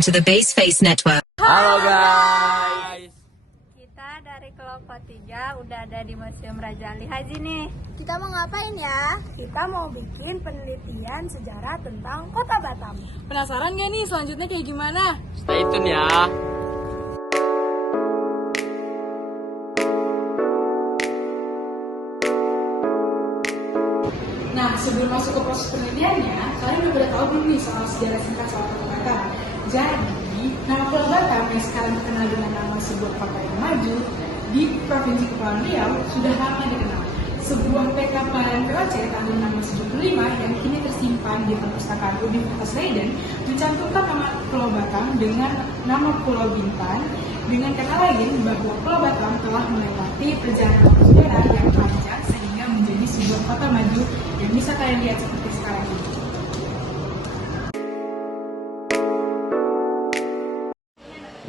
Welcome to the Baseface Network. Halo guys. Kita dari kelompok 3 udah ada di Museum Raja Ali Haji nih. Kita mau ngapain ya? Kita mau bikin penelitian sejarah tentang Kota Batam. Penasaran gak nih selanjutnya kayak gimana? Stay tune ya. Nah, sebelum masuk ke proses penelitiannya, kalian udah tahu belum nih soal sejarah singkat soal Kota Batam? Jadi, nama Pulau Batam yang sekarang terkenal dengan nama sebuah kota yang maju di Provinsi Kepulauan Riau sudah lama dikenal. Sebuah PKP POC tahun 1975 yang kini tersimpan di perpustakaan Universitas Leiden mencantumkan nama Pulau Batam dengan nama Pulau Bintan. Dengan kata lain, bahwa Pulau Batam telah melewati perjalanan sejarah yang panjang sehingga menjadi sebuah kota maju yang bisa kalian lihat seperti sekarang ini.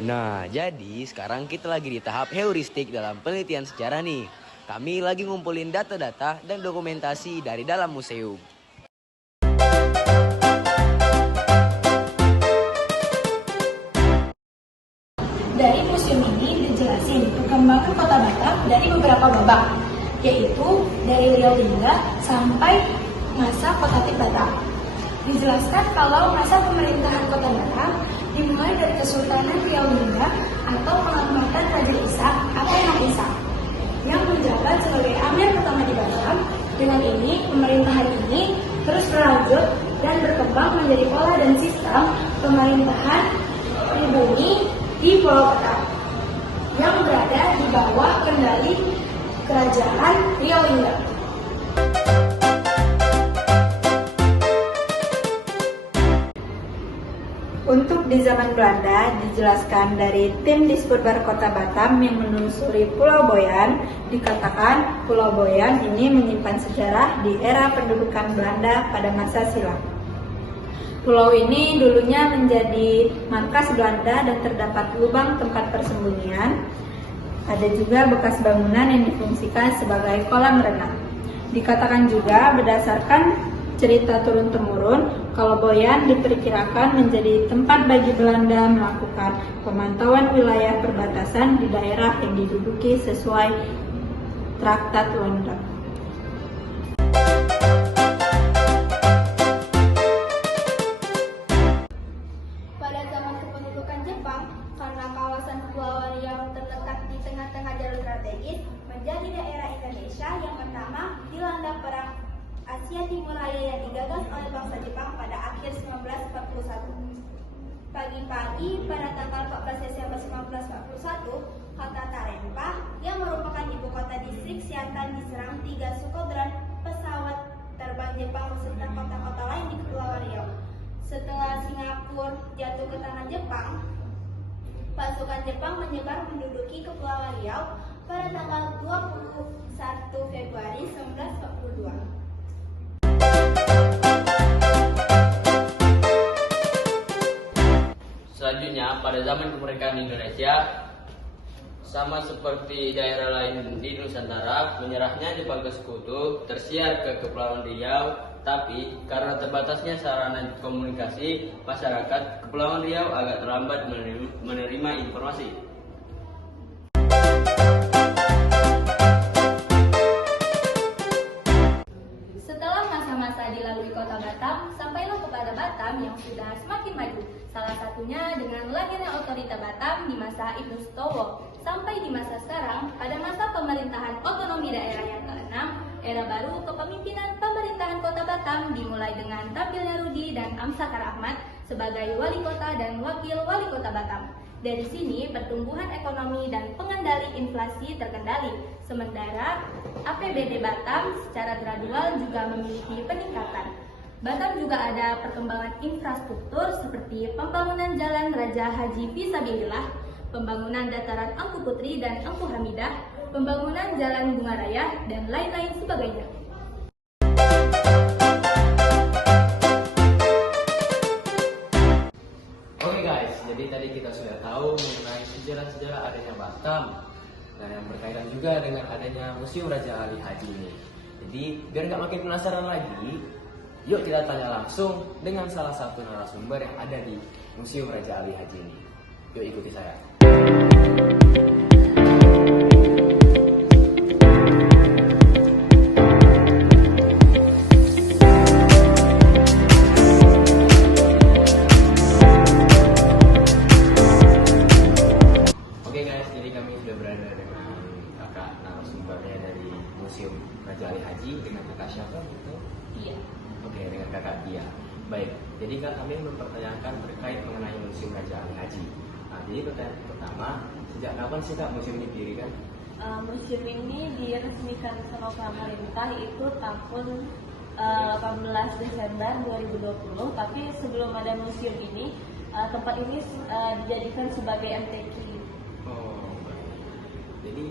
Nah, jadi sekarang kita lagi di tahap heuristik dalam penelitian sejarah nih. Kami lagi ngumpulin data-data dan dokumentasi dari dalam museum. Dari museum ini dijelasin perkembangan Kota Batam dari beberapa babak, yaitu dari Riau Lingga sampai masa Kota Batam. Dijelaskan kalau masa pemerintahan Kota Batam dimulai dari Kesultanan Riau Lingga atau pengamatan Raja Ishak atau Imam Ishak yang menjabat sebagai Amir pertama di Batam. Dengan ini, pemerintahan ini terus berlanjut dan berkembang menjadi pola dan sistem pemerintahan pribumi di Pulau Batam yang berada di bawah kendali Kerajaan Riau Lingga. Untuk di zaman Belanda, dijelaskan dari tim Disputbar Kota Batam yang menelusuri Pulau Boyan, dikatakan Pulau Boyan ini menyimpan sejarah di era pendudukan Belanda pada masa silam. Pulau ini dulunya menjadi markas Belanda dan terdapat lubang tempat persembunyian. Ada juga bekas bangunan yang difungsikan sebagai kolam renang. Dikatakan juga berdasarkan cerita turun-temurun, kalau Boyan diperkirakan menjadi tempat bagi Belanda melakukan pemantauan wilayah perbatasan di daerah yang diduduki sesuai Traktat London. Pada zaman kependudukan Jepang, karena kawasan Kepulauan Riau terletak di tengah-tengah jalur strategis, menjadi daerah Indonesia yang pertama dilanda perang Asia Timur Raya yang digagas oleh bangsa Jepang pada akhir 1941. Pagi-pagi pada tanggal 14 Desember 1941, kota Tarempa yang merupakan ibu kota distrik Siantan diserang 3 Sukhoi pesawat terbang Jepang beserta kota-kota lain di Kepulauan Riau. Setelah Singapura jatuh ke tangan Jepang, pasukan Jepang menyebar menduduki Kepulauan Riau pada tanggal 21 Februari 1942. Selanjutnya, pada zaman kemerdekaan Indonesia, sama seperti daerah lain di Nusantara, menyerahnya Jepang ke Sekutu tersiar ke Kepulauan Riau, tapi karena terbatasnya sarana komunikasi, masyarakat Kepulauan Riau agak terlambat menerima informasi. Setelah masa-masa dilalui Kota Batam, sampailah kepada Batam yang sudah semakin maju. Salah satunya dengan lahirnya Otorita Batam di masa Ibnu Sutowo. Sampai di masa sekarang, pada masa pemerintahan otonomi daerah yang ke-6, era baru kepemimpinan pemerintahan Kota Batam dimulai dengan tampilnya Rudi dan Amsakar Ahmad sebagai wali kota dan wakil wali kota Batam. Dari sini, pertumbuhan ekonomi dan pengendali inflasi terkendali. Sementara APBD Batam secara gradual juga memiliki peningkatan. Batam juga ada perkembangan infrastruktur seperti pembangunan Jalan Raja Haji Fisabilillah, pembangunan dataran Engku Putri dan Engku Hamidah, pembangunan Jalan Bunga Raya, dan lain-lain sebagainya. Oke guys, jadi tadi kita sudah tahu mengenai sejarah-sejarah adanya Batam. Nah, yang berkaitan juga dengan adanya Museum Raja Ali Haji ini. Jadi, biar nggak makin penasaran lagi, yuk kita tanya langsung dengan salah satu narasumber yang ada di Museum Raja Ali Haji ini. Yuk ikuti saya. Oke guys, jadi kami sudah berada dengan kakak narasumbernya dari Museum Raja Ali Haji dengan kakak siapa? Iya. Oke, dengan kakak Dia. Baik, jadi kak kami mempertanyakan terkait mengenai Museum Raja Ali Haji. Nah, jadi pertanyaan pertama, sejak kapan sih kak museum ini didirikan? Museum ini diresmikan sama pemerintah itu tahun 18 Desember 2020, tapi sebelum ada museum ini, tempat ini dijadikan sebagai MTQ. Oh, baik. Jadi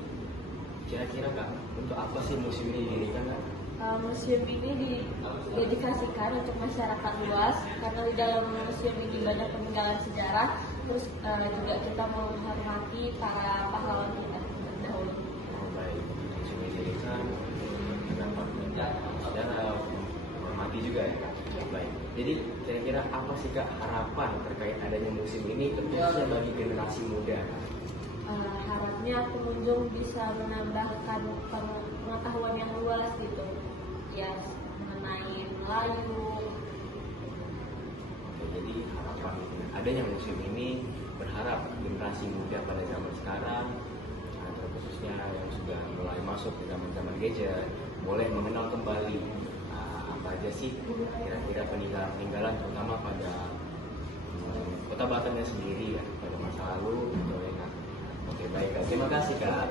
kira-kira kak, untuk apa sih museum ini didirikan kak? Museum ini didedikasikan untuk masyarakat luas karena di dalam museum ini banyak peninggalan sejarah, terus juga kita menghormati para pahlawan kita terdahulu. Oh, baik. Museum ini didirikan dapat sejarah, menghormati juga ya kak? Baik. Jadi kira-kira apa sih kak harapan terkait adanya museum ini khususnya bagi generasi muda? Harapnya pengunjung bisa menambahkan pengetahuan yang luas gitu, ya mengenai Melayu. Oke, jadi harapan adanya museum ini berharap generasi muda pada zaman sekarang, khususnya yang sudah mulai masuk ke zaman-zaman gadget, boleh mengenal kembali apa aja sih kira-kira peninggalan terutama pada Kota Batamnya sendiri ya, pada masa lalu atau yang Oke, baik kak. Terima kasih kak.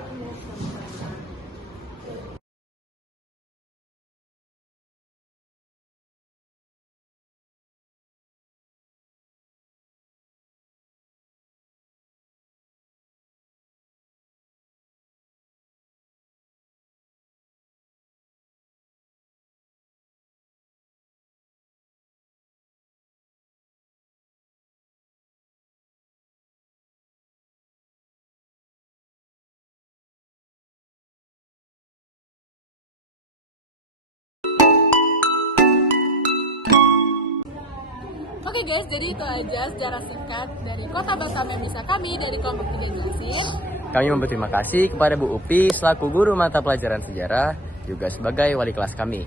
Oke guys, jadi itu aja sejarah singkat dari Kota Batam yang bisa kami dari kelompok 3 jelasin. Kami berterima kasih kepada Bu Upi selaku guru mata pelajaran sejarah, juga sebagai wali kelas kami.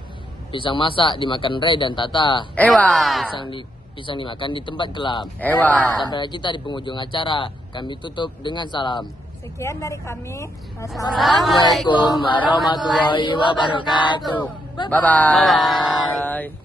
Pisang masak dimakan Ray dan Tata. Ewa. Pisang dimakan di tempat gelap. Ewa. Sampai kita di penghujung acara. Kami tutup dengan salam. Sekian dari kami. Assalamualaikum warahmatullahi wabarakatuh. Bye-bye. Bye.